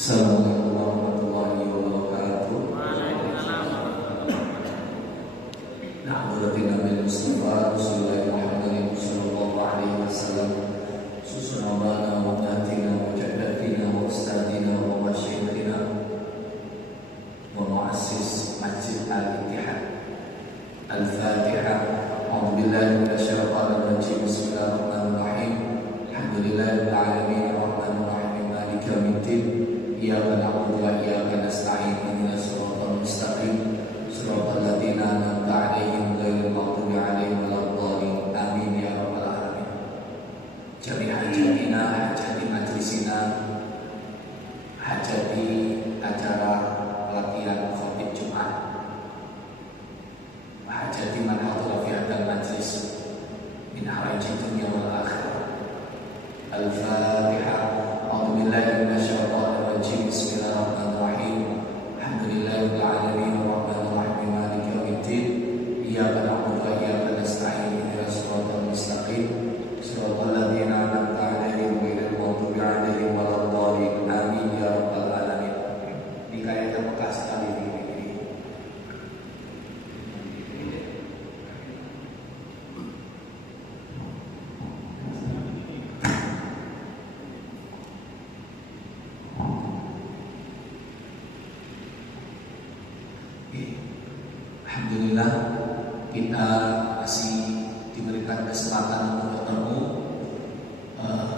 Assalamualaikum warahmatullahi wabarakatuh. Na'udzubillah min Mustafa Rasulullah Muhammadin sallallahu alaihi wasallam. Susunabana wa natina wa jaddatina wa ustadina wa masyikhina wa muassis Masjid Al-Ittihad. Al-Fatihah. A'udzubillahi minasyaitonir rajim. Bismillahirrahmanirrahim. Alhamdulillahirabbil alamin arrahmanir rahim maliki yaumiddin. Iyyaka na'budu wa iyyaka nasta'in ihdinas siratal mustaqim siratal ladzina an'amta 'alaihim ghairil maghdubi 'alaihim waladdallin. Amin ya rabbal alamin. Jami' hajatina, hajati majlisina, hajati acara pelatihan khatib Jumat, hajati man hadara fi hadzal majlis min haraji dunya wal akhirah. Al-Fatihah. A'udzubillahi minasyaitonir rajim. Bismillahirrahmanirrahim. Alhamdulillahirabbil alamin arrahmanir rahim maliki yaumiddin. Iyyaka na'budu wa iyyaka nasta'in ihdinas siratal mustaqim siratal ladzina an'amta 'alaihim ghairil maghdubi 'alaihim waladdallin. Amin ya rabbal alamin. Ini kayaknya bekas sekali ini. Alhamdulillah kita masih diberikan kesempatan untuk bertemu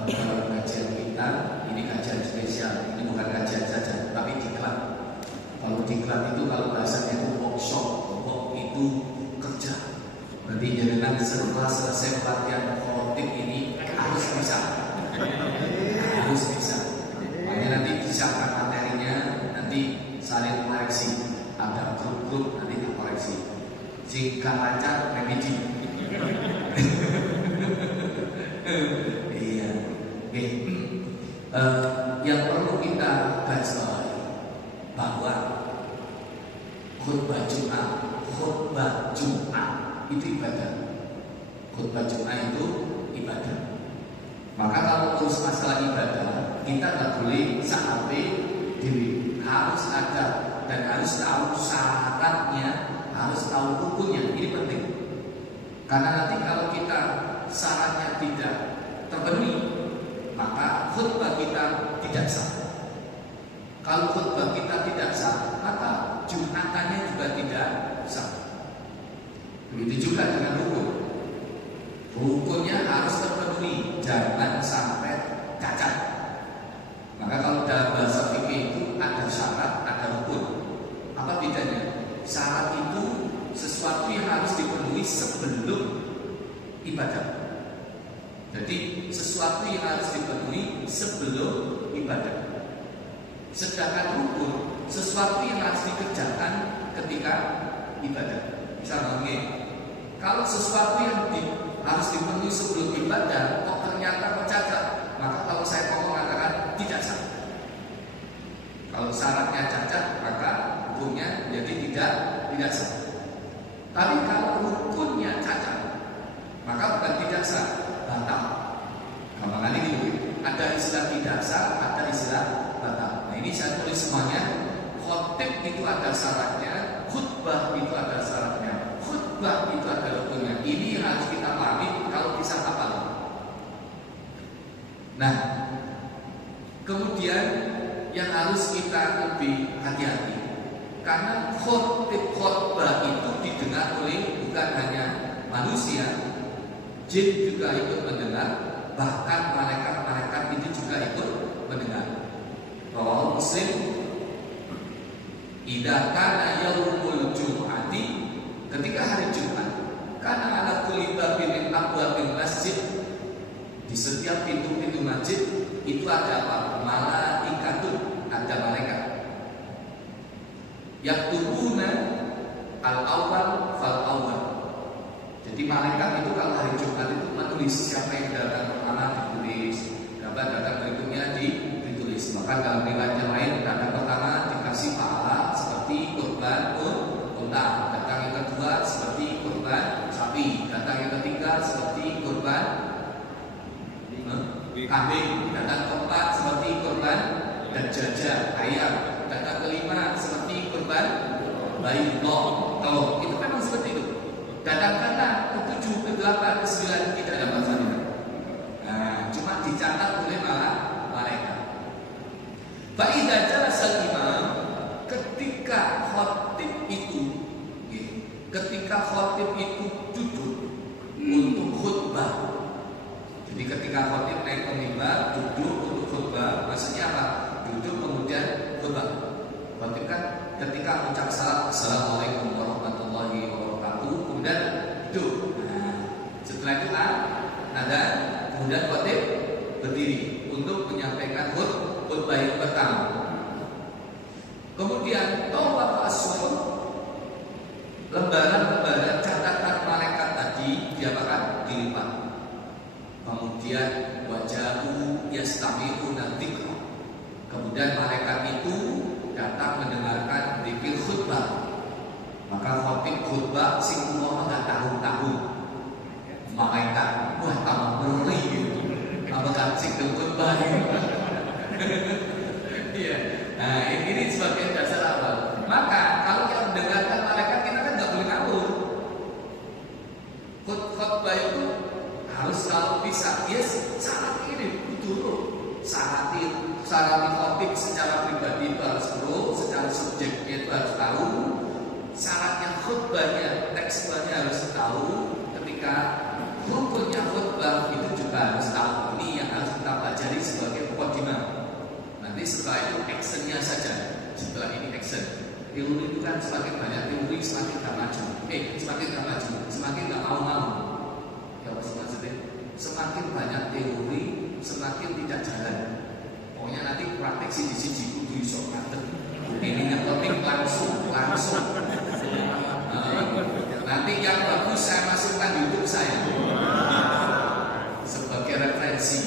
dalam kajian kita. Ini kajian spesial, ini bukan kajian saja, tapi diklat. Kalau diklat itu kalau bahasanya itu workshop, work itu kerja. Berarti jangan setelah selesai pelatihan khatib ini harus bisa, harus bisa. Makanya nanti disiapkan materinya, nanti saling koreksi. Ada grup-grup nanti dikoreksi. Jika lancar remedi. Iya. Oke. Yang perlu kita garis bawahi bahwa khutbah Jumat itu ibadah. Khutbah Jumat itu ibadah. Maka kalau terus masalah ibadah, kita nggak boleh sampai diri, harus ada dan harus tahu syaratnya, harus tahu hukumnya. Ini penting. Karena nanti kalau kita syaratnya tidak terpenuhi, maka khutbah kita tidak sah. Kalau khutbah kita tidak sah, maka Jumatannya juga tidak sah. Begitu juga dengan hukum. Hukumnya harus terpenuhi, jangan sampai cacat. Maka kalau dalam bahasa fikih itu ada syarat, ada hukum. Apa bedanya? Syarat itu sesuatu yang harus dipenuhi sebelum ibadah. Jadi sesuatu yang harus dipenuhi sebelum ibadah. Sedangkan hukum sesuatu yang harus dikerjakan ketika ibadah. Misalnya, kalau sesuatu yang harus dipenuhi sebelum ibadah kok ternyata mencacat, maka kalau saya ngomong mengatakan tidak sah. Kalau syaratnya cacat, maka hukumnya jadi tidak sah. Tapi kalau hukumnya cacat, maka bukan tidak sah, batal. Gampangannya gitu. Ada istilah tidak sah, ada istilah batal. Nah ini saya tulis semuanya. Khotib itu ada syaratnya, khutbah itu ada syaratnya, khutbah itu ada hukumnya. Ini harus kita pahami kalau bisa hafal. Nah, kemudian yang harus kita lebih hati-hati, karena khutbah itu didengar oleh bukan hanya manusia, jin juga ikut mendengar, bahkan malaikat-malaikat itu juga ikut mendengar. Bahwa Muslim, idza kana yaumul jum'ati, ketika hari Jumat, karena ala kulli babin min abwabil masjid, di setiap pintu-pintu masjid itu ada apa? Malaikatun, ada malaikat. Yaktubuna al-awwal fal-awwal. Jadi malaikat itu kalau hari Jumat itu menulis siapa yang datang pertama ditulis, siapa datang berikutnya ditulis. Maka dalam riwayat yang lain datang pertama dikasih pahala seperti kurban unta, datang yang kedua seperti kurban sapi, datang yang ketiga seperti kurban kambing, datang keempat seperti kurban dan jajan ayam. Data kelima seperti kurban bayi telur. Itu memang seperti itu. Datangkanlah ke-7, ke-8, ke-9 tidak ada masalah. Nah, cuma dicatat oleh malaikat. Fa idza jalasal imam, ketika khatib itu duduk untuk khutbah. Jadi ketika khatib naik ke mimbar, duduk untuk khutbah, maksudnya apa? Duduk kemudian khutbah. Khatib kan ketika mengucap salam, assalamualaikum warahmatullahi wabarakatuh, kemudian duduk. Nah, setelah itu ada, kemudian khatib berdiri untuk menyampaikan khutbah yang pertama. Kemudian tawaf as-suhuf, lembaran-lembaran catatan malaikat tadi diapakan? Dilipat. Kemudian wajahu yastami'una dzikra. Kemudian malaikat itu datang mendengarkan dzikir khutbah. Maka khatib khutbah sing ngomong enggak tahun-tahun. Malaikat, wah tambah ngeri gitu. Apakah sing khutbah gitu. Iya. Nah, ini sebagai dasar awal. Maka kalau kita mendengarkan malaikat, kita kan nggak boleh kabur. Khutbah itu harus selalu bisa. Yes, syarat ini dulu. Syarat khatib secara pribadi itu harus perlu, secara subjeknya itu harus tahu. Syaratnya khutbahnya, tekstualnya harus tahu. Ketika rukunnya khutbah itu juga harus tahu. Ini yang harus kita pelajari sebagai mukadimah. Nanti setelah itu actionnya saja. Setelah ini action. Teori itu kan semakin banyak teori semakin gak maju. Semakin gak maju, semakin gak mau. Ya apa sih maksudnya? Semakin banyak teori, semakin tidak jalan. Pokoknya nanti praktek siji-siji kudu iso ngaten. Ini yang penting langsung. Nanti yang bagus saya masukkan di YouTube saya sebagai referensi.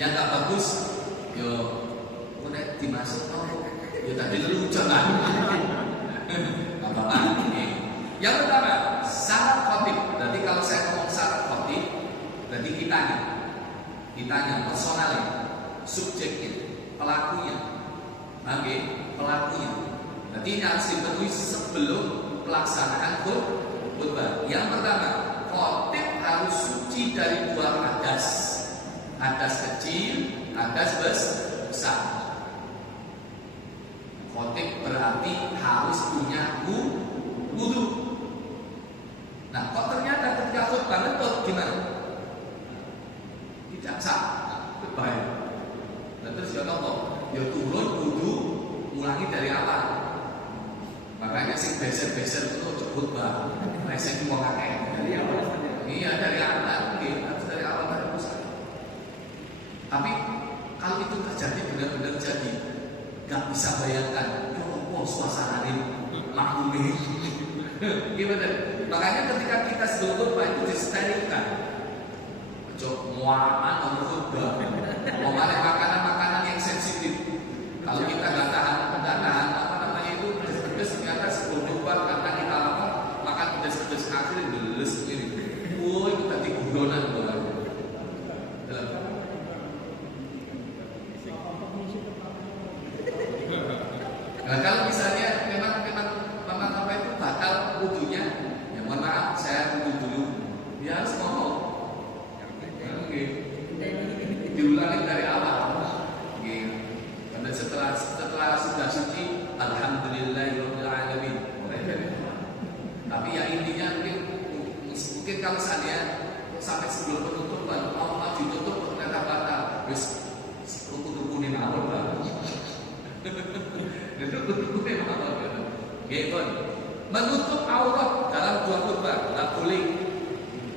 Yang gak bagus, yo, udah dimasuk yo tadi lu jangan. Apa-apa. Yang pertama, syarat khatib. Berarti kalau saya ngomong syarat khatib, berarti kitanya personalnya, subjeknya, pelakunya, pelakunya. Berarti ini harus dipenuhi sebelum pelaksanaan khutbah. Yang pertama, khatib harus suci dari dua hadas. Hadas kecil, hadas besar. Khatib berarti harus punya wudu. Nah, kok ternyata ketika khutbah ngetut gimana? Tidak sah, baik. Dan terus ya Allah, ya turun wudu, ulangi dari awal. Makanya sing beser-beser itu khutbah. Saya cuma kakek dari awal. Iya dari awal, harus dari awal dari pusat. Tapi kalau itu terjadi benar-benar jadi, gak bisa bayangkan, ya Allah suasana ini makmumi. Gimana? Makanya ketika kita sebelum khutbah itu disterilkan. Cok muaman atau khutbah, mau makanan-makanan yang sensitif. Kalau kita nggak tahan apa namanya itu pedes-pedes, ternyata sebelum khutbah karena kita makan pedes-pedes akhirnya geles begini. Woi itu tadi guyonan banget. Nah, kalau misalnya memang apa itu batal wudunya, ya mohon maaf saya wudu dulu. Ya harus ngomong. Diulangi dari awal. Karena setelah sudah suci, alhamdulillahirabbil alamin. Tapi ya intinya mungkin kalau saya sampai sebelum penutupan mau ditutup ternyata batal. Wis rukunin awal lah. Menutup aurat dalam dua khutbah nggak boleh.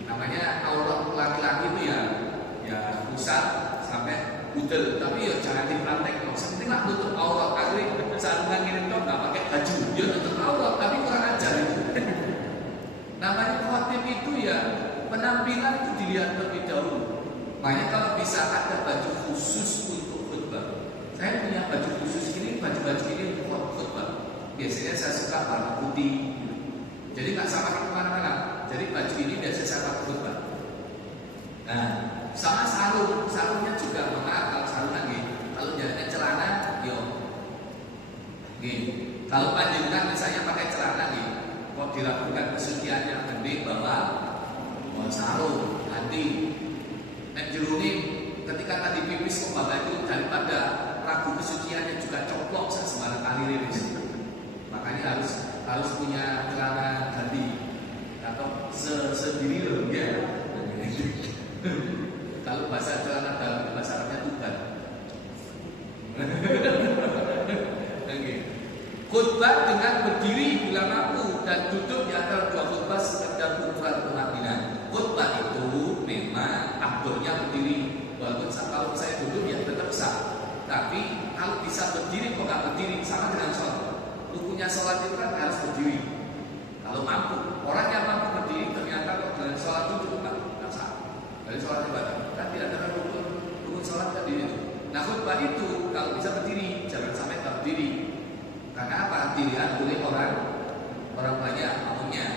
Namanya aurat laki-laki itu ya pusat sampai udel, tapi ya jangan dipraktek. Seperti lah tutup aurat, akhirnya sarungan ngirim top nggak pakai baju, ya tutup aurat tapi kurang ajar itu. Namanya khatib itu ya penampilan itu dilihat terlebih dahulu. Makanya kalau bisa ada baju khusus untuk khutbah. Saya punya baju khusus ini, baju-baju ini untuk khutbah. Biasanya saya suka warna putih. Jadi nggak sama ke kemana-mana. Jadi baju ini biasa saya pakai khutbah. Nah, sama sarungnya juga. Maaf kalau sarung lagi. Kalau Kalau panjenengan misalnya pakai celana nih, kok dilakukan kesuciannya gede bahwa sarung, hati, dan jeruni ketika tadi pipis kok bapak itu daripada ragu kesuciannya juga coplok sembarang kali liris. Makanya harus punya celana ganti atau sendiri loh ya. Kalau bahasa celana dalam bahasa Arabnya tuban. Khutbah dengan berdiri bila mampu dan duduk di antara dua khutbah sekedar ukuran pengabdian. Khutbah itu memang abdulnya berdiri. Walaupun kalau saya duduk ya tetap sah. Tapi kalau bisa berdiri kok nggak berdiri sama dengan sholat. Rukunnya sholat itu kan harus berdiri. Kalau mampu, orang yang mampu berdiri ternyata kok dengan sholat duduk nggak sah. Dari sholat ibadah kan tidak ada rukun sholat tadi itu. Nah khutbah itu kalau bisa berdiri, jangan sampai tak berdiri. Karena apa? Dilihat oleh orang banyak makmumnya.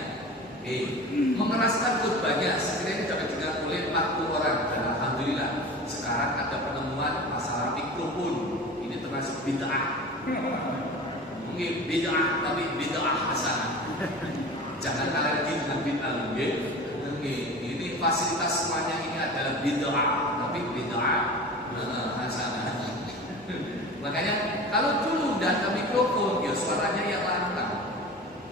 Mengeraskan khutbahnya sekiranya dapat dengar oleh 40 orang. Dan alhamdulillah sekarang ada penemuan masalah mikrofon. Ini termasuk bid'ah. Mungkin bid'ah tapi bid'ah hasanah. Jangan alergi dengan bid'ah. Ini fasilitas semuanya ini adalah bid'ah, tapi bid'ah hasanah. Makanya kalau dulu udah ada mikrofon, ya suaranya yang lantang.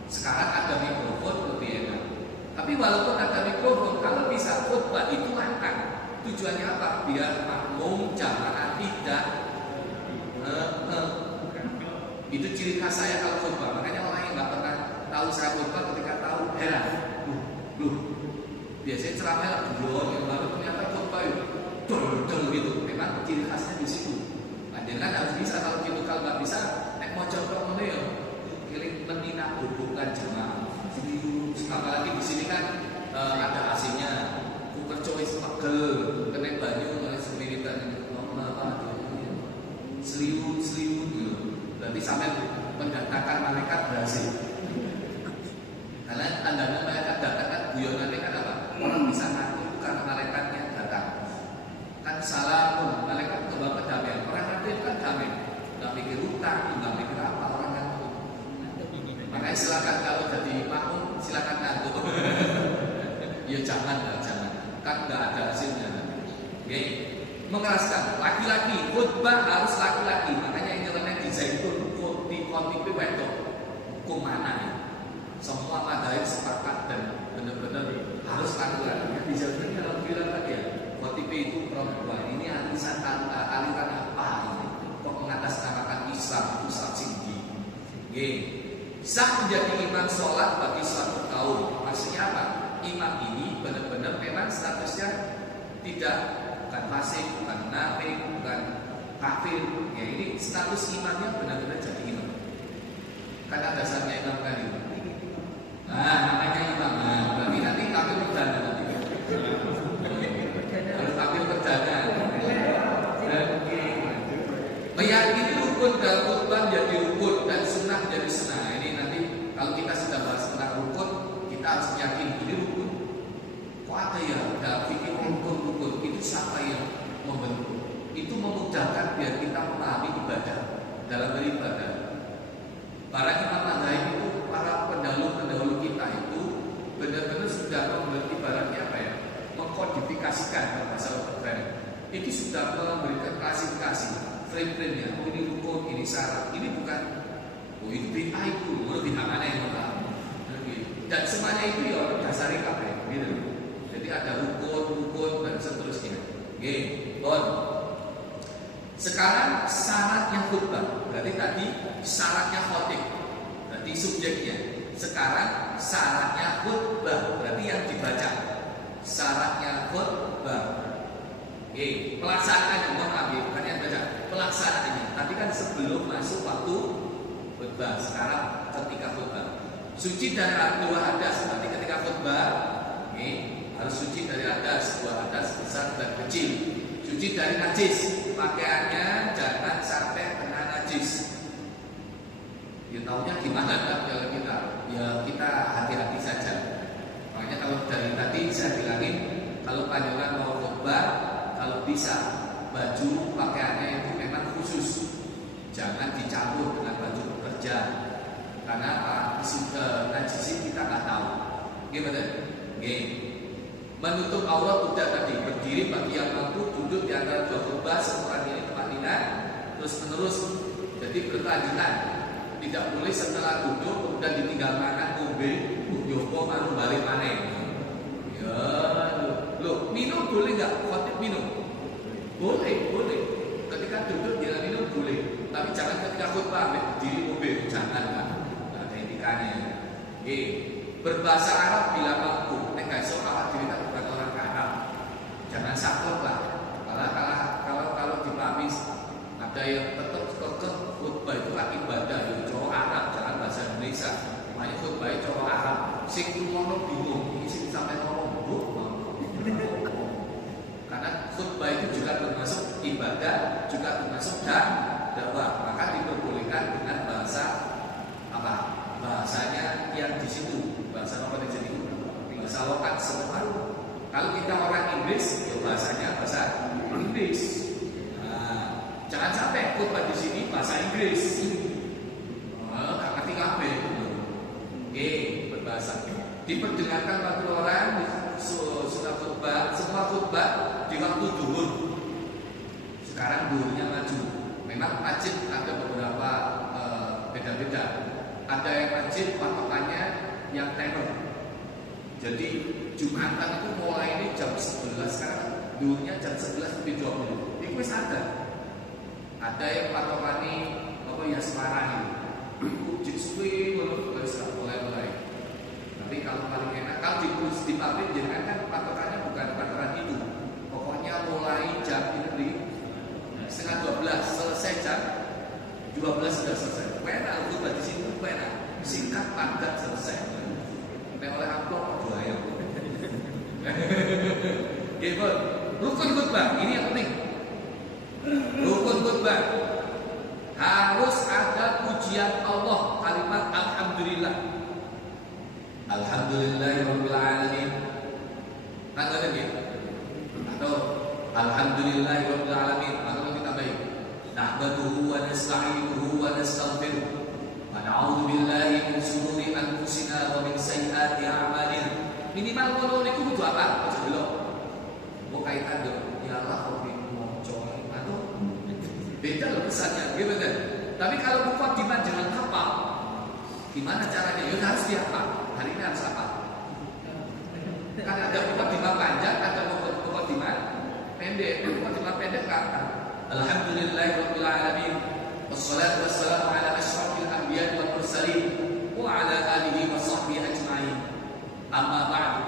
Sekarang ada mikrofon lebih enak. Tapi walaupun ada mikrofon, kalau bisa khutbah itu lantang. Tujuannya apa? Biar makmum jamaah tidak itu ciri khas saya kalau khutbah. Makanya orang yang nggak pernah tahu saya khutbah ketika tahu heran. Biasanya ceramah lah yang baru ternyata khutbah itu dol gitu. Memang ciri khasnya di situ. Jangan harus bisa kalau gitu, kalau nggak bisa nek mau contoh mana ya kirim menina hubungan jemaah. Apalagi di sini kan ada AC-nya, kuker cois pegel, kena banyu oleh semiritan seliwut gitu. Berarti sampai mendatangkan malaikat berhasil. Karena tandanya malaikat datang kan guyonannya kan apa? Orang bisa ngaku karena malaikatnya datang. Kan salah malaikat coba kedamaian. Orang itu kan damai, nggak mikir utang, nggak mikir apa orang yang. Makanya silakan kalau jadi makmum silakan ngantuk. Ya jangan, kan nggak ada hasilnya. Oke, mengeraskan laki-laki khutbah harus laki-laki. Makanya ini namanya di Zaitun di kontipi wedok hukum mana ya? Semua madhab sepakat dan benar-benar harus laki-laki. Di Zaitun kalau bilang tadi ya. KTP itu perempuan, ini aliran apa ini? Kok mengatasnamakan Islam itu subsidi? Sah menjadi imam sholat bagi suatu kaum. Maksudnya apa? Imam ini benar-benar memang statusnya bukan fasik, bukan munafik, bukan kafir. Ya ini status imamnya benar-benar jadi imam. Kata dasarnya imam kali. Nah, namanya imam. Nah, berarti nanti kafir perdana nanti. Harus tampil perdana. Meyakini rukun dalam khutbah menjadi rukun dan sunnah menjadi sunnah. Ini nanti kalau kita sudah bahas tentang rukun, kita harus meyakini ini rukun. Kok ada ya dalam fikih rukun itu siapa yang membentuk? Itu memudahkan biar kita memahami ibadah dalam beribadah. Para imam mazhab itu, para pendahulu kita itu benar-benar sudah membuat ibaratnya apa ya? Mengkodifikasikan bahasa keren. Itu sudah memberikan klasifikasi frame-frame-nya. Oh ini rukun, ini syarat, ini bukan. Oh itu bid'ah itu, bid'ah mana yang benar? Dan semuanya itu ya dasarnya kabeh, gitu. Jadi ada rukun dan seterusnya. Oke, on. Sekarang syaratnya khutbah. Berarti tadi syaratnya khotib. Berarti subjeknya. Sekarang syaratnya khutbah. Berarti yang dibaca. Syaratnya khutbah. Oke, pelaksanaannya bukan yang baca. Pelaksanaannya. Tadi kan sebelum masuk waktu khutbah. Sekarang ketika khutbah. Suci dari dua hadas. Berarti ketika khutbah, harus suci dari hadas. Dua hadas besar dan kecil. Suci dari najis. Pakaiannya jangan sampai kena najis. Ya tahunya gimana kan kalau kita? Ya kita hati-hati saja. Makanya kalau dari tadi saya bilangin, kalau panjenengan mau khutbah, kalau bisa baju pakaiannya itu memang khusus. Jangan dicampur dengan baju bekerja. Karena apa? Najisi kita nggak tahu. Gimana? Menutup aurat udah tadi, berdiri bagi yang mampu, duduk di antara dua khutbah seorang ini tempat terus menerus. Jadi berkelanjutan. Tidak boleh setelah duduk kemudian ditinggal makan, ngombe, Joko malu balik mana? Ya, lo minum boleh nggak? Khotib minum? Boleh. Ketika duduk dia minum boleh. Tapi jangan ketika khutbah berdiri ngombe, jangan kan? Nah, ada etikanya. Berbahasa Arab bila mampu. Nek so awak diri kan bukan orang Arab. Jangan saklek lah. Kalau dipahami ada yang tetap kekeh khutbah itu kan ibadah ya cowok Arab, jangan bahasa Indonesia. Makanya khutbah itu cowok Arab. Sing ngono bingung, ini sing sampai ngomong bu. Karena khutbah itu juga termasuk ibadah, juga termasuk dakwah. Maka diperbolehkan dengan bahasa apa? Bahasanya yang di situ. Bahasa apa di situ? Bahasa lokal semua. Kalau kita orang Inggris, ya bahasanya bahasa Inggris. Nah, jangan sampai khutbah di sini bahasa Inggris. Nggak ngerti kabeh. Berbahasa. Diperdengarkan bagi orang sudah khutbah, semua khutbah di waktu duhur. Sekarang duhurnya maju. Memang wajib ada beberapa beda-beda. Ada yang wajib patokannya yang tenor. Jadi Jumatan itu mulai ini jam 11 sekarang, duhurnya jam 11 lebih 20. Itu wis ada yang patokane apa ya semarang itu. Jik suwi ngono wis mulai. Tapi kalau paling enak kalau di pabrik jangan kan patokannya bukan patokan itu. Pokoknya mulai jam ini setengah 12 selesai jam 12 sudah selesai. Enak untuk di sini enak. Singkat padat selesai. Nek oleh amplop dua ya. Rukun khutbah ini yang penting. Rukun khutbah harus ada pujian Allah, kalimat alhamdulillah. Alhamdulillahirabbil alamin. Kan ada dia? Atau alhamdulillahirabbil alamin. Atau kita baik. Nahmaduhu wa nasta'inuhu wa nastaghfiruh. Wa na'udzu billahi min shururi anfusina wa min sayyiati a'malina. Minimal ngono niku kudu apa? Aja delok. Mau kaitan dong. Ya Allah kok moco atau beda loh pesannya, gimana? Tapi kalau mukadimah jangan hafal. Gimana caranya? Ya harus dihafal. Hari ini harus hafal. Kan ada mukadimah panjang, ada mukadimah pendek. Mukadimah pendek kan? Alhamdulillahirabbil alamin. Wassalatu wassalamu ala asyrafil anbiya'i wal mursalin wa ala alihi wa sahbihi ajma'in. Amma ba'du.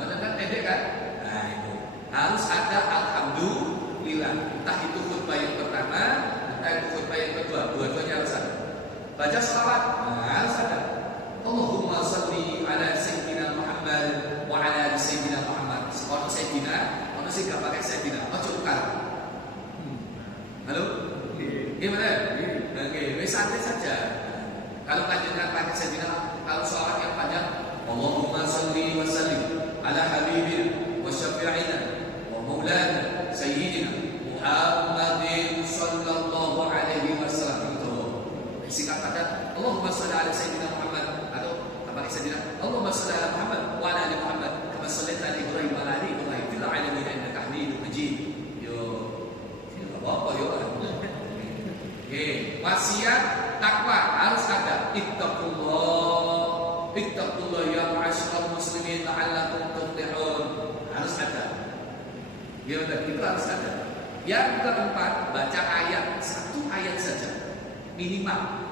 Nah, kan pendek kan? Nah, itu. Harus ada alhamdulillah. Entah itu khutbah yang pertama, entah itu khutbah yang kedua, dua-duanya harus ada. Baca shalawat, harus ada. Allahumma shalli ala sayyidina Muhammad wa ala ali sayyidina Muhammad. Ono sayyidina, ono sing gak pakai sayyidina. Ojo tukar. Halo? Gimana? Oke, wis santai saja. Kalau panjenengan pakai sayyidina, kalau shalawat yang panjang, Allahumma shalli wa sallim ala habibina wa syafi'ina wa maulana sayyidina Muhammadin sallallahu alaihi wasallam. Singkat padat, Allahumma shalli ala sayyidina Muhammad atau apa sayyidina Allahumma shalli ala Muhammad wa ala ali Muhammad kama shallaita ala Ibrahim wa ala ali Ibrahim fil alamin innaka Hamidum Majid. Yo. Apa yo? Wasiat takwa harus ada. Ittaqullah ya ma'asyiral muslimin la'allakum tuflihun. Harus ada. Ya udah, itu harus ada. Yang keempat, baca ayat, satu ayat saja minimal.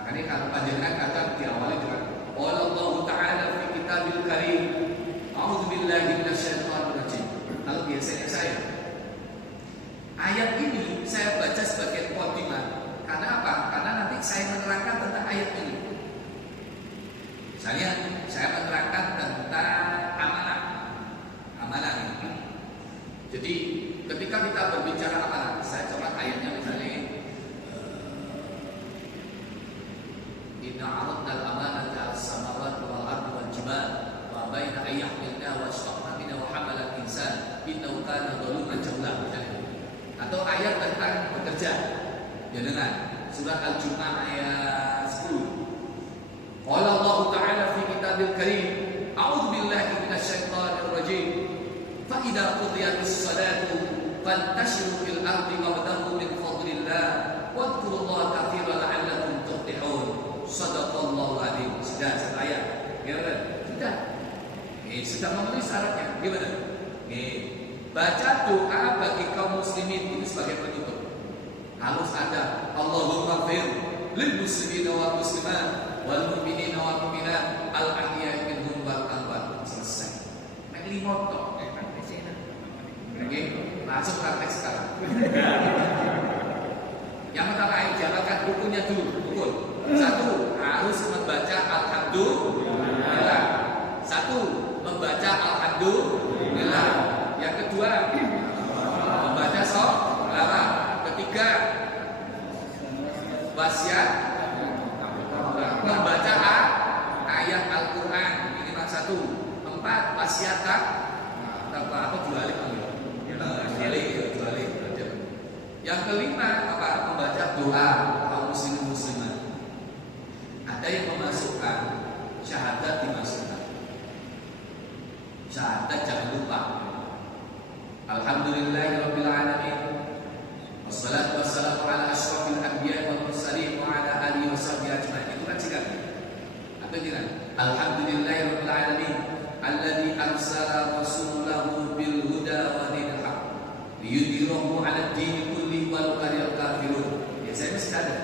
Makanya kalau panjenengan kadang diawali dengan Allah Ta'ala fi kitabil karim a'udzubillahi minasyaitonir rajim. Kalau biasanya saya ayat ini saya baca sebagai khotimah. Karena apa? Karena nanti saya menerangkan tentang ayat ini. Misalnya saya menerangkan tentang amanah ini. Jadi ketika kita berbicara amanah, saya coba ayatnya misalnya Inna 'aradna al-amanata 'ala as-samawati wal ardi wal jibal wa baina an yahmilnaha wa ashraqna minha wa hamala al-insan innahu kana zaluman jahula. Atau ayat tentang bekerja. Ya dengan surat Al-Jumu'ah ayat 10. Qala Allah Ta'ala fi kitabil karim, a'udzu billahi minasyaitonir rajim. Fa idza qudiyatis salatu fantashiru fil ardi wabtaghu min fadlillah wadhkurullaha katsiran la'allakum tuflihun. Shadaqallahu adzim. Sudah ayat. Gimana? Sudah. Sudah memenuhi syaratnya. Gimana? Baca doa bagi kaum muslimin itu sebagai penutup. Harus ada Allahumma fir lil muslimina wal muslimat wal mu'minina wal mu'minat al ahya'i minhum wal amwat. Selesai. Nek limo tok. Oke, langsung praktek sekarang. Yang pertama, jalankan rukunnya dulu. Rukun. Satu, harus membaca alhamdulillah. Satu, membaca alhamdulillah. Yang kedua, membaca sholawat. Ketiga, wasiat, membaca ayat Al-Quran. Ini nomor satu. 4, wasiat apa jualik. Yang kelima, apa? Membaca doa kaum muslimin muslimat. Ada yang memasukkan syahadat, dimasukkan syahadat, jangan lupa. Alhamdulillahirabbil alamin. Wassalatu wassalamu ala asyrafil anbiya'i wal mursalin wa ala alihi washabbihi ajma'in. Itu kan singkat. Apa tidak? Alhamdulillahirabbil alamin alladzi arsala rasulahu bil huda wa dinil haq liyudhhirahu 'ala ad-din kulli walau karihal kafirun. Ya, saya mesti ada.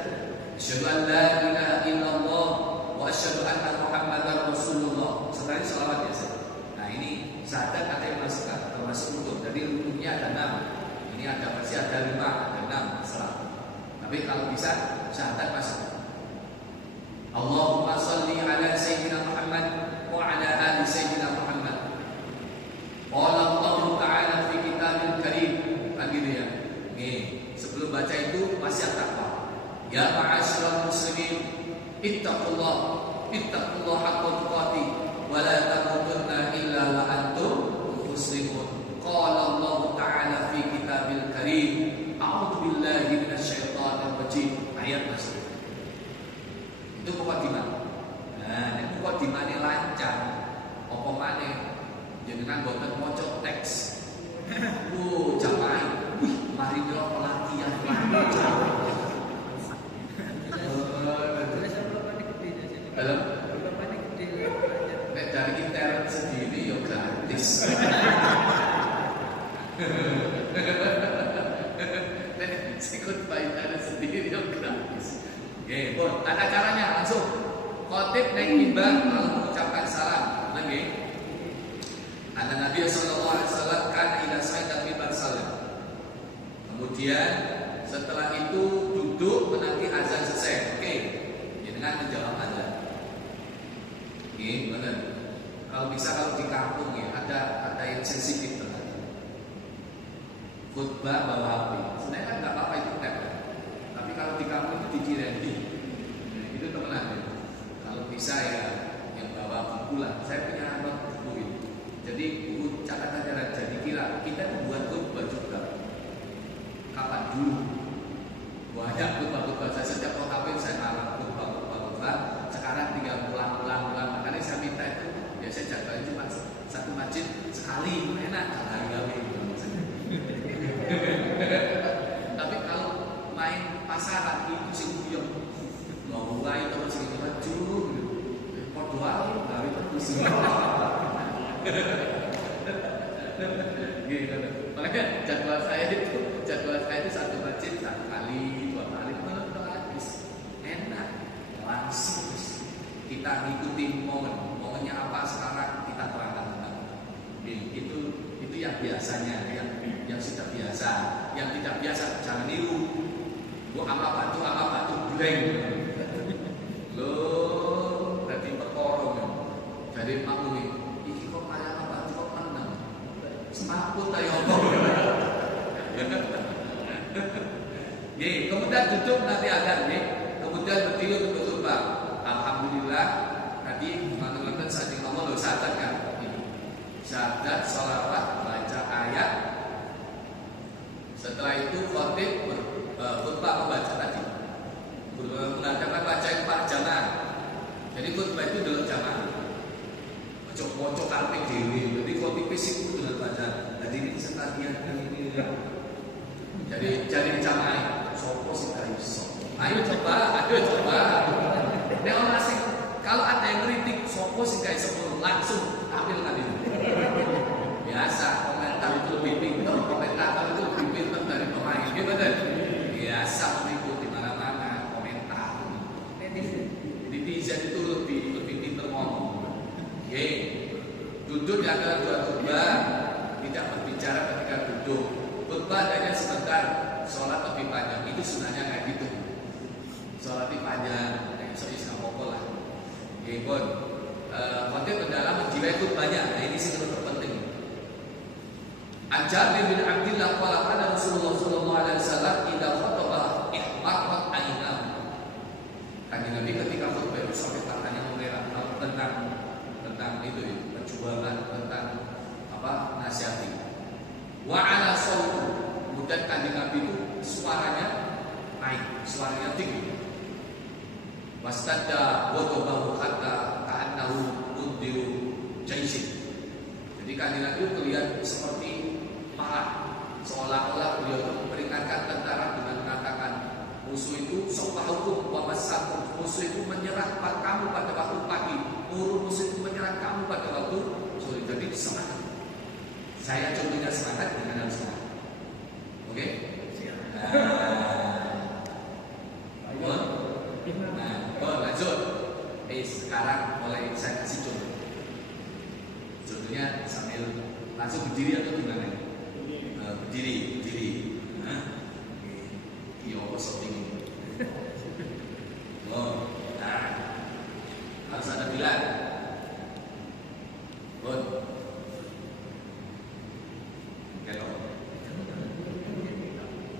Asyhadu an la ilaha illallah wa asyhadu anna Muhammadar Rasulullah. Setelah itu selawat ya saya. Nah, ini syahadat ada yang masukkan termasuk rukun. Jadi rukunnya ada 6. Ini ada versi ada 5, ada 6 masalah. Tapi kalau bisa syahadat masuk. Allahumma shalli ala sayyidina Muhammad wa ala ali sayyidina Muhammad. Qala Allah Ta'ala fi kitabil karim. Begitu ya. Sebelum baca itu wasiat takwa. Ya ma'asyiral muslimin, ittaqullah haqqa tuqatih wa la tamutunna illa wa antum muslimun. Qala Allah Ta'ala fi kitabil karim, a'udzu billahi minasyaitonir rajim. Ayat masuk. Itu mukadimah. Nah, nek mukadimane lancar, apa maneh jenengan boten maca teks. Jamaah, mari kita pelatihan lancar. Nek dari internet sendiri ya gratis. Nek sikut bayar sendiri ya gratis. Oke, bon, ada caranya langsung. Khotib naik mimbar lalu mengucapkan salam. Lagi. Ada Nabi sallallahu alaihi wasallam kan ila sa'ida mimbar salam. Kemudian setelah itu duduk menanti azan selesai. Oke. Jangan menjawab azan. Oke, benar. Kalau bisa kalau di kampung ya ada yang sensitif banget. Khutbah bawa HP. Sebenarnya kan enggak apa-apa itu kan. Tapi kalau di kampung itu dikirain itu temenan ya. Kalau bisa ya yang bawa buku lah. Saya punya buku itu. Jadi buku catatan. Jadi kira kita membuat khutbah juga. Kapan dulu? Banyak khutbah-khutbah. Saya setiap khutbah saya ngarang khutbah. Sekarang tinggal pulang. Makanya saya minta itu biasanya jadwalnya cuma satu masjid sekali, enak hari-hari. Tapi kalau main pasaran itu sih buyong. Mau mulai terus ini maju. Doa dari terus. Gitu. Makanya jadwal saya itu satu masjid 1 kali, 2 kali, itu habis. Enak, langsung kita ngikutin momennya apa sekarang kita terangkan. Itu yang biasanya, yang sudah biasa, yang tidak biasa jangan niru. Gua apa batu blank. Loh, berarti perkorong. Jadi makmum iki kok kaya apa batu kok menang. Semaput ayo apa. Kemudian duduk nanti azan nggih. Kemudian berdiri untuk khutbah. Alhamdulillah tadi teman-teman saat ini ngomong syahadat kan. Syahadat, sholawat, baca ayat. Setelah itu khotib khutbah membaca tadi. khutbah itu dalam jamaah. Ojo karepe dhewe. Jadi kok tipis iku dalam baca. Jadi ini sekalian ini. Jadi jamaah. Sopo sing ta iso. Ayo coba. Nek ora sing kalau ada yang kritik sopo sing ga iso langsung ambil kan itu. Biasa komentar itu lebih pintar, komentator itu lebih pintar dari pemain. Gimana? Biasa mengikuti mana-mana komentar. Netizen itu lebih pintar ngomong. Oke, duduk di antara dua khutbah, tidak berbicara ketika duduk. Khutbah hanya sebentar, sholat lebih panjang. Itu sebenarnya kayak gitu. Sholat lebih panjang, iso apa lah. Oke, bon. Khotib adalah menjiwai khutbahnya. Nah ini sih terpenting. Jabir bin Abdullah qala qala Rasulullah sallallahu alaihi wasallam idza khataba ihmarrat aynah. Kanjeng Nabi ketika khutbah itu sampai matanya memerah tentang itu perjuangan tentang nasihati. Wa ala sautu, kemudian kanjeng Nabi itu suaranya naik, suaranya tinggi. Wastadda wa tabahu hatta ka'annahu mudiru jaisin. Jadi kanjeng Nabi kelihatan seperti marah, seolah-olah beliau itu memperingatkan tentara dengan mengatakan musuh itu sopahukum wa masakum, musuh itu menyerang kamu pada waktu pagi, musuh itu menyerang kamu pada waktu sore. Jadi semangat. Saya contohnya semangat dengan harus semangat. Oke? Lanjut. Sekarang mulai saya kasih contoh. Contohnya sambil langsung berdiri atau gimana? Berdiri. Iya, shopping. Harus ada bilang. Kalau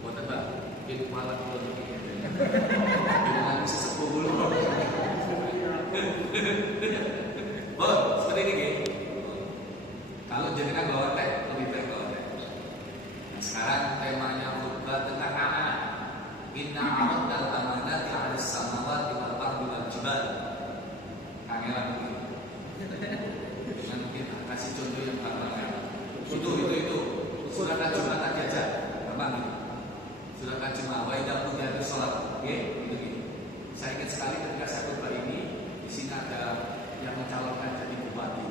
buat apa? Bikin kepala dulu. Bikin sesepuh dulu. Seperti ini. Kalau jadikan bawa teh, lebih baik bawa teh. Nah, sekarang temanya khutbah tentang amanah. Inna aradna al-amanata 'ala as-samawati wal ardi wal jibal. Kangelan begini. Dengan mungkin kasih contoh yang gampang. Itu. Surat Al-Jumu'ah tadi aja. Gampang gitu. Surat Al-Jumu'ah wa idza qudiyatish shalah. Oke, gitu. Saya ingat sekali ketika saya khutbah ini, di sini ada yang mencalonkan jadi bupati.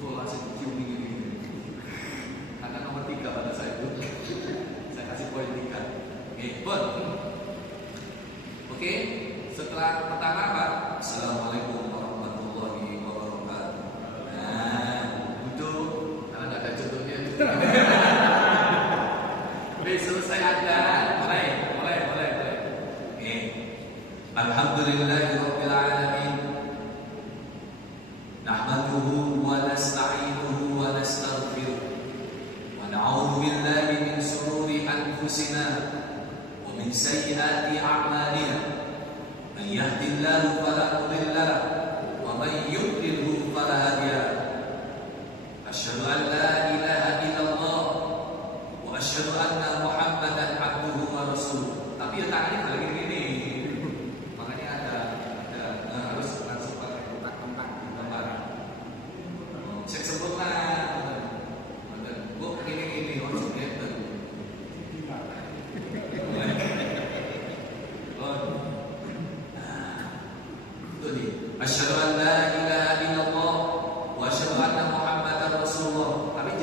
Gue langsung cium ini. Karena nomor 3 pada saya itu. Saya kasih poin 3. Oke, bon. Oke, setelah pertama apa? Assalamualaikum warahmatullahi wabarakatuh. Nah, duduk. Karena nggak ada contohnya. Oke, selesai ada. Mulai. Oke. Alhamdulillahirabbil alamin. Nahmaduhu wa nasta'inuhu wa nastaghfiruh wa na'udzu billahi min shururi anfusina wa min sayyiati a'malina. Man yahdihillahu fala mudilla lahu wa man yudlilhu fala hadiya lahu. Asyhadu an la ilaha illallah wa asyhadu anna Muhammadan abduhu wa rasuluh. Tapi tangannya balik gini. Makanya ada harus langsung pakai tempat cek sempurna. Gue gini harus gitu. Itu nih. Asyhadu an la ilaha illallah wa asyhadu anna Muhammadar Rasulullah. Tapi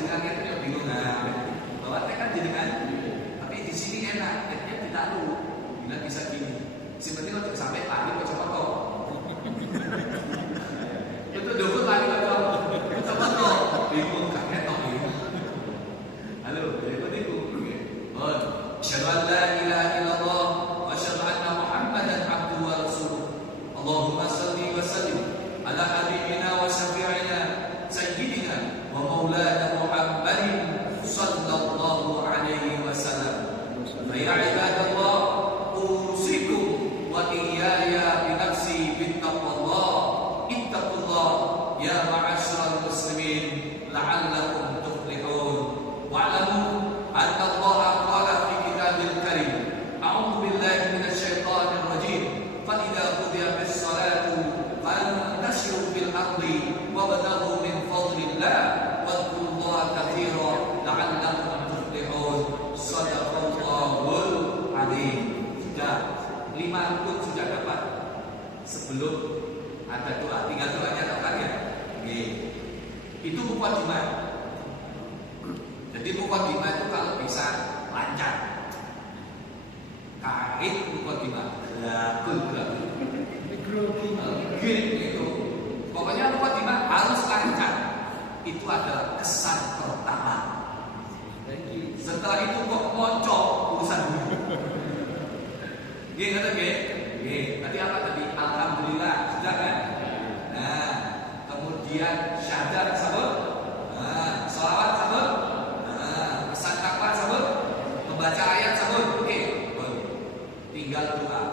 mukadimah itu kalau bisa lancar. Kait mukadimah, gerakul. Gitu. Pokoknya mukadimah harus lancar. Itu adalah kesan pertama. Setelah itu kok moncok urusan dulu. Kata tadi apa tadi? Alhamdulillah, sudah kan? Nah, kemudian syahadat sabut, sholawat sabut, pesan takwa sabut, membaca ayat sabut. Oke, tinggal doa.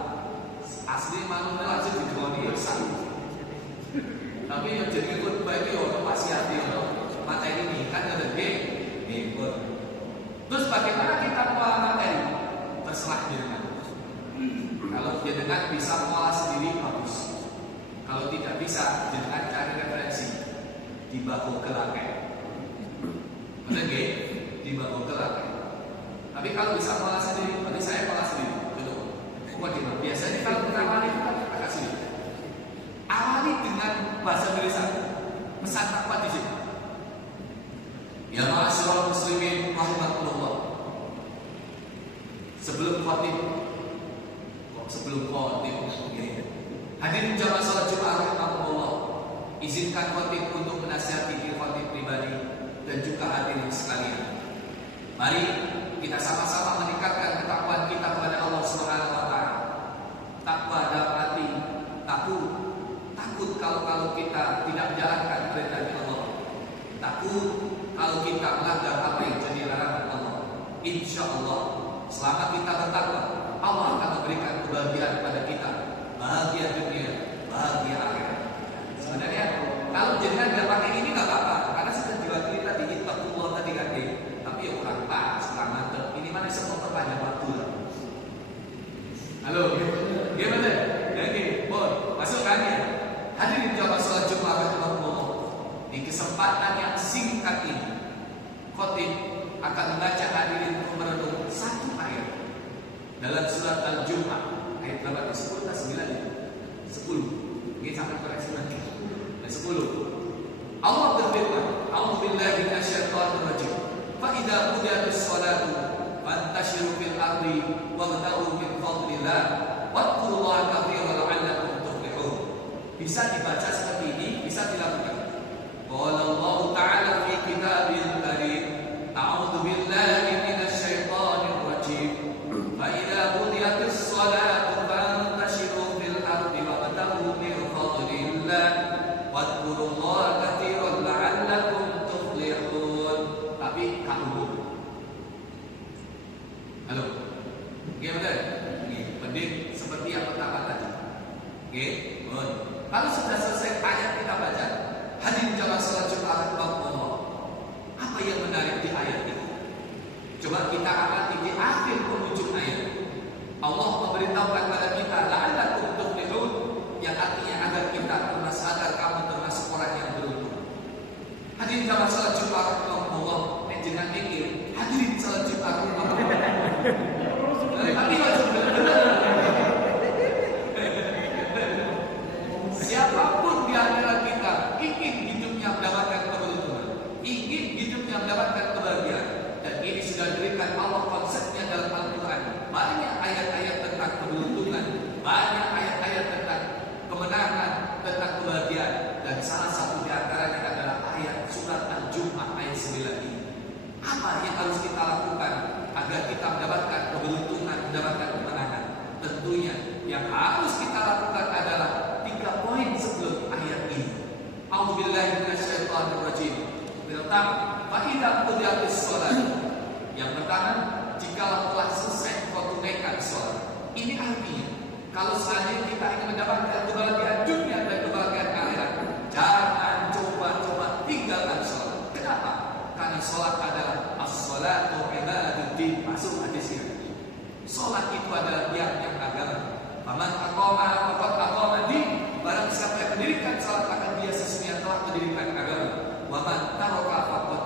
Asli manusia langsung dijual sabut. Tapi yang jadi khutbah itu pasti hati materi ini kan ada Terus bagaimana kita mengolah materi? Terserah jenengan. Kalau jenengan bisa mengolah sendiri bagus. Kalau tidak bisa, jenengan cari referensi di baku kelake. Benar nggih? Di baku kelake. Tapi kalau bisa mengolah sendiri, berarti saya mengolah sendiri. Betul. Biasanya kalau pertama itu kan agak sulit. Awali dengan bahasa Indonesia. Pesan takwa di sini. Ya ma'asyiral muslimin rahimakumullah. Sebelum khatib hadirin jamaah salat Jumat rahimakumullah, izinkan khatib untuk menasihati diri khatib pribadi dan juga hadirin sekalian. Mari kita sama-sama meningkatkan ketakwaan kita kepada Allah Subhanahu wa taala. Takwa dalam hati, takut kalau kita tidak menjalankan perintah Allah. Takut kalau kita melanggar apa yang jadi larangan Allah. Insya Allah selama kita bertakwa, Allah akan memberikan kebahagiaan kepada kita. Bahagia dunia, bahagia akhirat. Sebenarnya kalau jenengan nggak pakai ini nggak apa-apa, karena sudah diwakili tadi ittaqullah tadi kan. Tapi ya kurang pas, kurang mantep. Ini mana semua perpanjang waktu lah. Halo, gimana? Oke, masuk kan ya? Hadirin jamaah salat Jumat rahimakumullah. Di kesempatan yang singkat ini, khatib akan membaca hadirin untuk merenung satu ayat dalam surat Al-Jumu'ah ayat berapa? 10 atau 9 ya? 10. Ini sampai koreksi nanti. 10. Allah berfirman, "A'udzubillahi minasyaitonir rajim. Fa idza qudiyatis shalatu fantashiru fil ardi wabtaghu min fadlillah wadhkurullaha katsiran la'allakum tuflihun." Bisa dibaca seperti ini, bisa dilakukan. Qala Allah Ta'ala fi kitabil karim, "A'udzu billahi minasyaitonir rajim. Fa idza qudiyatis shalatu fantashiru fil ardi wabtaghu min fadlillah wadhkurullaha katsiran la'allakum tuflihun." Tapi kamu halo. Gimana? Penting seperti yang pertama tadi. Oke, kalau sudah selesai ayat kita baca, hadirin jamaah salat Jumat rahimakumullah. Apa yang menarik di ayat ini? Coba kita amati di akhir penghujung ayat. Allah memberitahukan kepada kita la'allakum tuflihun, yang artinya agar kita agar kamu termasuk orang yang beruntung. Hadirin jamaah salat Jumat rahimakumullah, jangan mikir hadirin salat Jumat rahimakumullah. Tapi wajib benar-benar. Siapapun di antara kita ingin hidupnya mendapatkan keberuntungan, ingin hidupnya mendapatkan kebahagiaan, dan ini sudah diberikan Allah konsepnya dalam Al-Quran. Banyak ayat-ayat tentang keberuntungan, banyak ayat-ayat tentang kemenangan, tentang kebahagiaan, dan salah satu di antaranya adalah ayat surat Al-Jumu'ah ayat 9 ini. Apa yang harus kita lakukan agar kita mendapatkan keberuntungan, mendapatkan kemenangan? Tentunya yang harus kita lakukan adalah 3 poin sebelum ayat ini. A'udzubillahi minasyaitonir rajim. Pertama, fa idza qudiyatis shalah. Yang pertama, jikalau telah selesai kau tunaikan salat. Ini artinya kalau seandainya kita ingin mendapatkan kebahagiaan dunia dan kebahagiaan akhirat, jangan coba-coba tinggalkan salat. Kenapa? Karena salat adalah as-salatu ibaduddin. Masuk hadis ini. Salat itu adalah tiang-tiang agama. Faman aqama faqad aqama din. Barang siapa yang mendirikan salat, maka dia sesungguhnya telah mendirikan agama. Wa man taraka faqad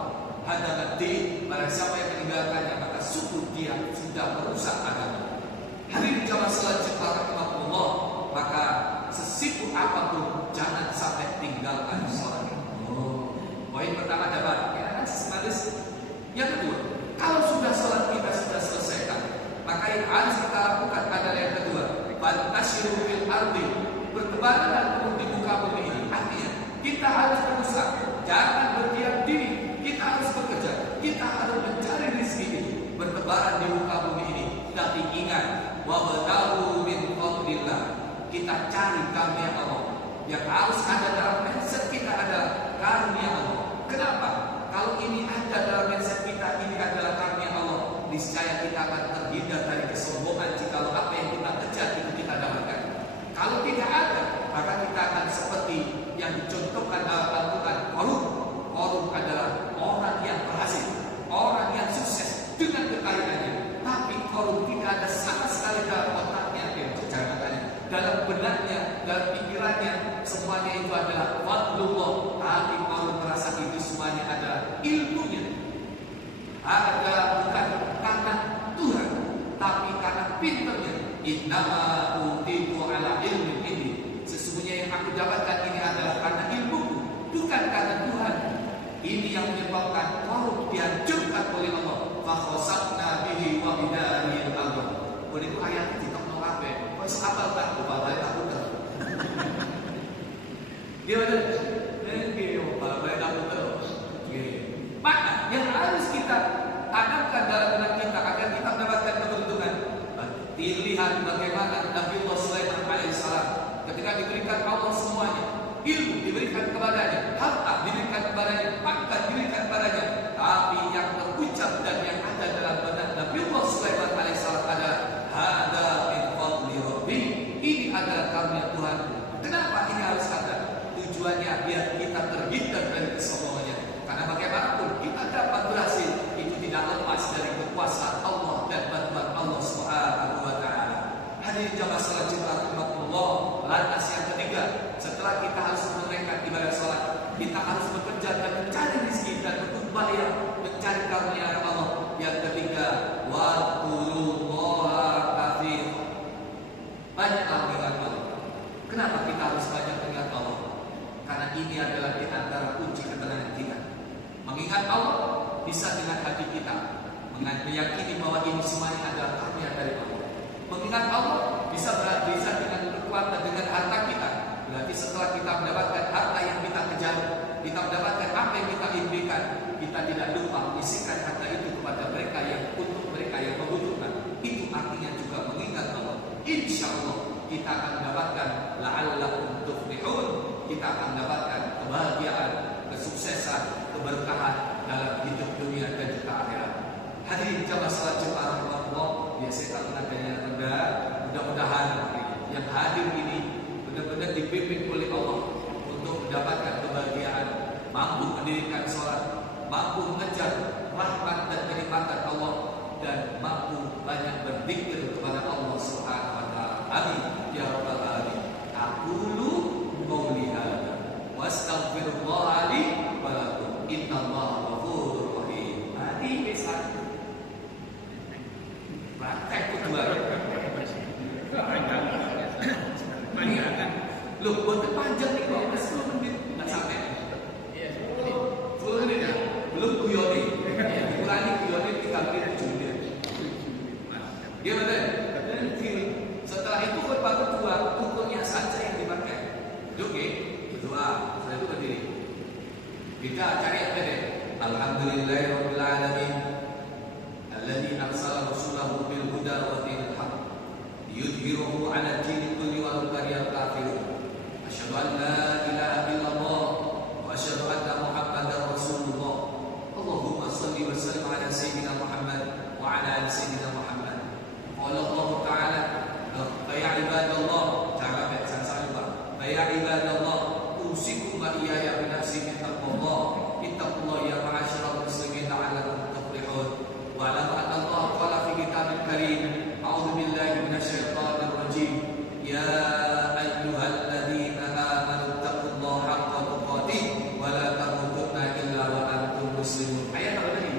hadama din. Barang siapa yang meninggalkannya, maka sungguh dia sudah merusak agama. Hadirin jamaah salat Jumat rahimakumullah, maka sesibuk apapun jangan sampai tinggalkan salat. Poin pertama dapat, ya kan sistematis. Yang kedua, Fantashiru fil ardi, bertebaranlah di muka bumi ini. Artinya kita harus berusaha, jangan berdiam diri. Kita harus bekerja, kita harus mencari rezeki itu, bertebaran di muka bumi ini. Tapi ingat, wabtagu min fadlillah, kita cari karunia Allah. Yang harus ada dalam mindset kita adalah karunia Allah. Kenapa? Kalau ini ada dalam mindset kita, ini adalah karunia Allah, niscaya kita akan terhindar dari kesombongan jika apa yang kita kejar itu kita dapatkan. Kalau tidak ada, maka kita akan seperti yang dicontohkan dalam Al-Quran. Korun adalah orang yang berhasil, orang yang sukses dengan kekayaannya, tapi korun tidak ada sama sekali dalam otaknya, dalam benaknya, dalam pikirannya, semuanya itu adalah fadlullah. Tapi korun merasa itu semuanya adalah ilmunya, adalah bukan karena Tuhan, tapi karena pinternya. Innama utitu ala ilmin ini, sesungguhnya yang aku dapatkan ini adalah karena ilmuku, bukan karena Tuhan. Ini yang menyebabkan korun dihancurkan oleh Allah. Fakhosafna bihi wa bidarihi al-ardh. Boleh itu ayat di tengah apa? Kok apa tak lupa tak putar. Dia ada maka yang harus kita tanamkan dalam benak kita agar kita mendapatkan keberuntungan. Dilihat bagaimana Nabi Sulaiman alaihissalam ketika diberikan Allah semuanya, ilmu diberikan kepadanya, harta diberikan kepadanya, pangkat diberikan kepadanya, tapi yang terucap dan yang ada dalam benak Nabi Sulaiman alaihissalam adalah hada min fadli rabbi, ini adalah karunia Tuhan. Kenapa ini harus ada? Tujuannya biar kita terhindar dari kesombongannya. Karena bagaimanapun kita dapat berhasil, itu tidak lepas dari kekuasaan Allah dan bantuan Allah Subhanahu wa taala. Hadirin jamaah salat Jumat rahmatullah. Lantas yang ketiga, setelah kita harus menunaikan ibadah salat, kita harus bekerja dan mencari rezeki dan berupaya mencari karunia Allah. Yang ketiga, wadkurullaha katsira. Banyaklah mengingat Allah. Kenapa kita harus banyak mengingat Allah? Karena ini adalah di antara kunci ketenangan kita. Mengingat Allah bisa dengan hati kita, meyakini bahwa ini semuanya adalah karunia dari Allah. Mengingat Allah bisa dengan kekuatan, dengan harta kita. Berarti setelah kita mendapatkan harta yang kita kejar, kita mendapatkan apa yang kita impikan, kita tidak lupa isikan harta itu kepada mereka yang untuk mereka yang membutuhkan. Itu artinya juga mengingat Allah. Insya Allah kita akan mendapatkan la'allakum tuflihun. Kita akan mendapatkan kebahagiaan, kesuksesan, keberkahan dalam hidup dunia dan juga akhirat. Hadirin jamaah salat Jumat rahmatullah, biasa adanya rendah. Mudah-mudahan yang hadir ini benar-benar dipimpin oleh Allah untuk mendapatkan kebahagiaan, mampu mendirikan sholat, mampu mengejar rahmat dan kenikmatan Allah, dan mampu banyak berzikir kepada Allah Subhanahu wa taala. Amin ya rabbal alamin. Aqulu qouli hadza wa astaghfirullah li wa lakum. Innallaha ghafurur rahim. Mari besar praktek kedua. Loh, buat panjang nih kok, 10 menit nggak sampai. Iya, 10 menit ya. Belum guyoni. Kurangi guyoni 3 menit 7 menit. Gimana? Setelah itu khutbah kedua, hukumnya saja yang dipakai. Oke, berdoa. Setelah itu berdiri. Kita cari apa deh? Alhamdulillahirabbil alamin. Alladzi arsala rasulahu bil huda wa dinil haqq liyudhhirahu 'ala ad-dini kulli walau karihal kafirun. Asyhadu an la ilaha illallah wa asyhadu anna Muhammadar Rasulullah. Allahumma shalli wa sallim 'ala sayyidina Muhammad wa 'ala ali sayyidina Muhammad. Qala Allah ta'ala, fa ya ibadallah, jangan lupa. Fa ya ibadallah, usikum wa iyaya bi nafsi min taqwallah. Ittaqullah ya ma'asyiral muslimin la'allakum tuflihun. Wa a'lamu anna Allah qala fi kitabil karim, a'udzu billahi minasy syaithanir rajim. Ya ayyuhalladzina amanu taqullaha haqqa tuqatih wa la tamutunna illa wa antum muslimun. Ayat apa tadi?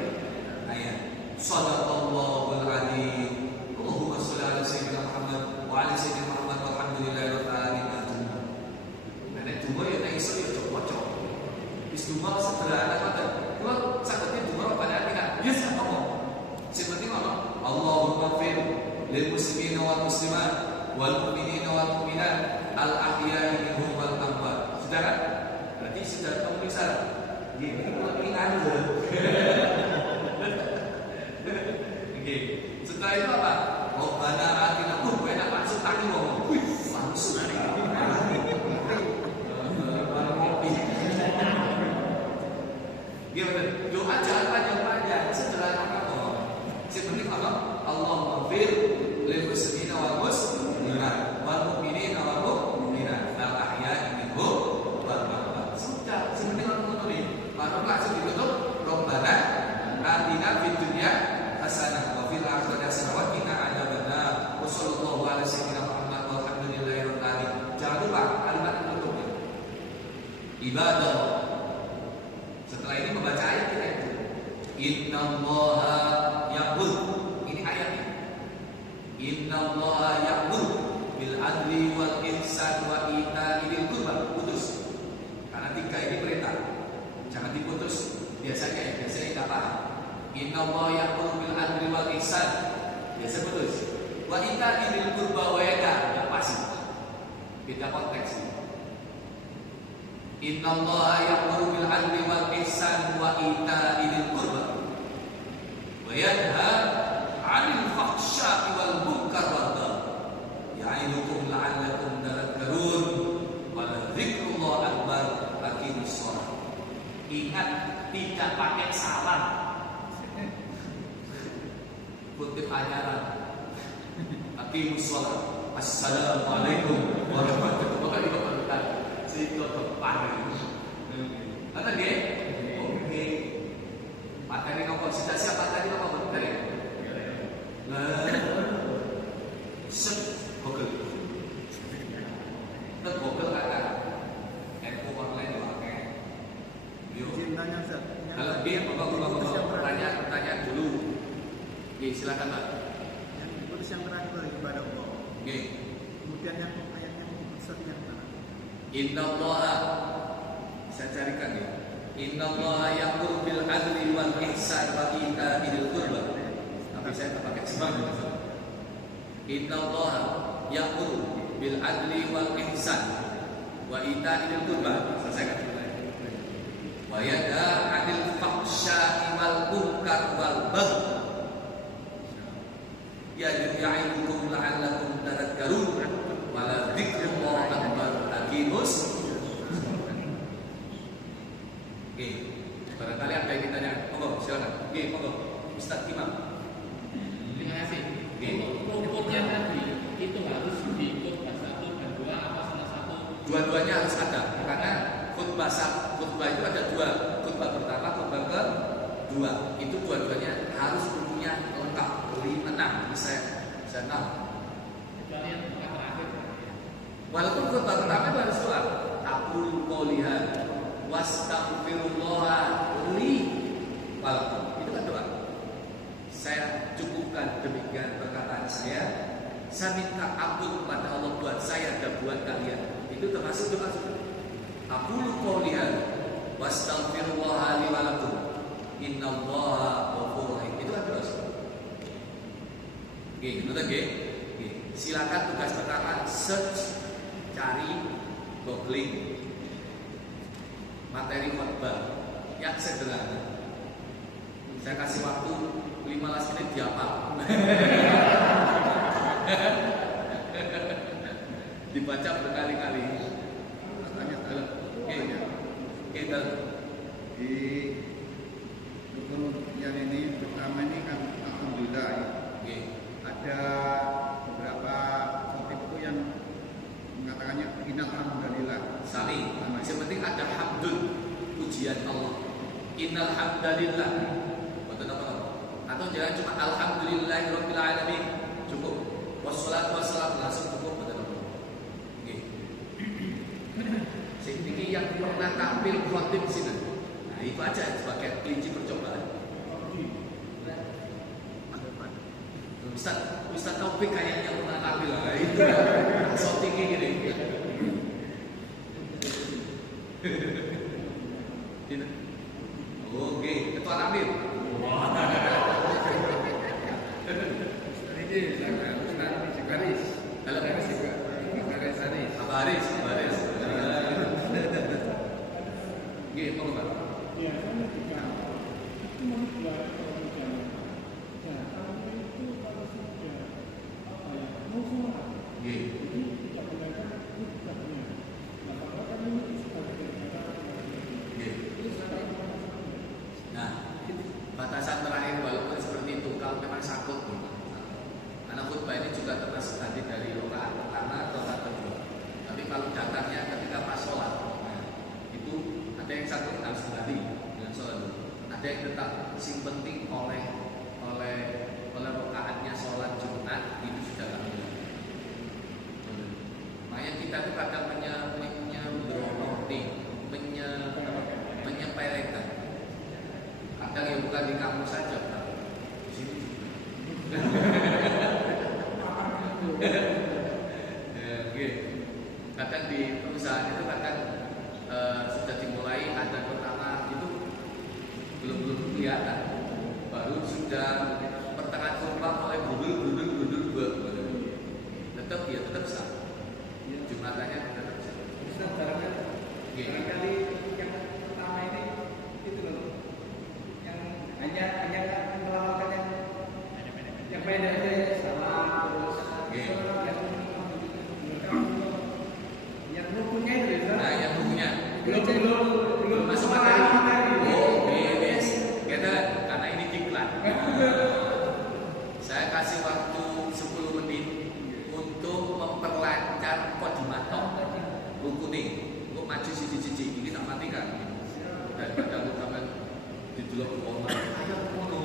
Ayat Shadaqallahul adzim. Allahumma shalli ala sayyidina Muhammad wa ala sayyidina Muhammad walhamdulillahirabbil alamin. Nek cuma ya nek iso ya cocok. Wis cuma sederhana banget. Kalau sakitnya cuma pada hati ya sama. Seperti apa? Allahumma fir lil muslimina wal muslimat wal mu'minina wal mu'minat al ahya'i minhum wal amwat. Sudah kan? Berarti sudah kamu bisa. Ini pengingat loh. Oke. Setelah itu apa? Rabbana atina enak langsung tadi ngomong. Wih, langsung. Gimana? Doa jangan panjang-panjang, sederhana kok. Yang penting apa? Allahumma fir lil muslimina wal muslimat wal mu'minina wal mu'minat al ahya'i minhum wal amwat. Sudah, yang penting orang menulis. Baru langsung ditutup. Rabbana atina fid dunya hasanah wa fil akhirati hasanah wa qina adzabannar. Wassallallahu ala sayyidina Muhammad walhamdulillahi rabbil alamin. Jangan lupa kalimat penutupnya. Ibadah. Setelah ini membaca ayat kita itu. Innallaha ya'mur. Ini ayatnya. Innallaha ya'mur bil adli wal ihsan wa ita'i dzil qurba. Putus. Karena tiga ini perintah. Jangan diputus. Biasanya kita paham. Innallaha ya'mur bil adli wal ihsan. Biasa putus. Wa ita'i dzil qurba wa yada. Ya pasti. Beda konteks. Innallaha ya'muru bil 'adli wal ihsan wa ita'i dzil qurba wa yanha 'anil fahsya'i wal munkar wal baghi ya'idukum la'allakum tadhakkarun wa dzikrullahi akbar. Aqimus shalah. Ingat, tidak pakai salam. Kutip ajaran. Aqimus shalah. Assalamualaikum warahmatullahi wabarakatuh. Itu depan. Kata dia, oke. Materi kompositasi apa tadi apa materi? Google. Google kata. Info online pakai. Yuk. Kalau dia tanya dulu. Oke, silakan Pak. Yang putus yang terakhir kepada Allah. Oke. Kemudian yang ayat yang satu yang mana? Innallaha, saya carikan nih. Innallaha ya'muru bil 'adli wal ihsan wa ita'i dzil qurba. Tapi saya tak pakai semangat. Innallaha ya'muru bil 'adli wal ihsan wa ita'i dzil qurba. Selesai. Wa yanha 'anil fahsya'i wal munkar wal baghi. Ya'idukum la'allakum tadhakkarun. Wala dzikrullahi akbar. Aqimus. Oke, barangkali ada yang ditanya. Monggo, silakan. Oke, monggo. Ustaz Imam. Terima kasih. Oke. Rukuknya tadi itu harus diikut khutbah 1 dan 2 apa salah satu? Dua-duanya harus ada. Karena khutbah itu ada dua. Khutbah pertama, khutbah kedua. Itu dua-duanya harus rukunya lengkap. 6 saya 6. Kecuali yang terakhir. Walaupun khutbah pertama itu harus doa. Aqulu qouli hadza wastaghfirullah li walakum. Itu kan doa. Saya cukupkan demikian perkataan saya. Saya minta ampun kepada Allah buat saya dan buat kalian. Itu termasuk doa juga. Aqulu qouli hadza wastaghfirullah li walakum. Innallaha ghafurur rahim. Itu kan doa. Oke, betul nggih? Silakan tugas pertama search, cari, googling materi khotbah yang sederhana. Saya kasih waktu 15 menit dihafal. Dibaca berkali-kali. Oke, Di rukun yang ini pertama ini kan alhamdulillah. oke. Ada beberapa khotib itu yang mengatakannya innal hamdalillah. Saling. Yang penting ada hamdun, pujian Allah. Innal hamdalillah. Betul apa? Atau jangan cuma alhamdulillahirabbil alamin. Cukup. Wassalatu wassalamu langsung cukup, betul apa? Oke. Ini yang pernah tampil khotib sini. Nah, itu aja sebagai kelinci percobaan. Ustaz Taufik kayaknya pernah tampil lah. Itu so tinggi gini. Oke, ketua Nabil. Ini Ustaz Sekaris. Halo. baris. Nggih, monggo Pak. Biasanya jika itu membuat perbicaraan. Nah, kalau itu kalau sudah apa ya, mau sholat, Nggih. jadi tidak menggunakan khutbahnya. Nah, maka kan ini sebagai cara Nggih. itu sekarang Nah, batasan terakhir walaupun seperti itu kalau memang sakut nih. Karena khutbah ini juga termasuk tadi dari rakaat pertama atau rakaat kedua. Tapi kalau datangnya ketika pas sholat, nah, itu ada yang sakut harus berhenti dengan sholat dulu. Ada yang tetap sing penting oleh rakaatnya sholat Jumat itu sudah kami. Makanya kita tuh kadang menyepelekan. Kadang ya bukan di kampus saja, Pak. Di sini juga. Kadang di perusahaan itu kadang sudah dimulai ada pertama itu belum kelihatan, baru sudah pertengahan khutbah mulai gundul tetap sah. Jumatannya tetap sah. Barangkali yang pertama ini itu loh, yang hanya melawakkan yang pendek aja ya, salam terus yang rukunnya itu ya. Nah, yang bukunya belum masuk materi. Oh, beres. Kita karena ini diklat. Saya kasih waktu 10 menit untuk memperlancar kodimatok rukuning untuk maju siji-siji. Ini tak matikan. Daripada aku sampai didelok ke orang. Ayo ngono.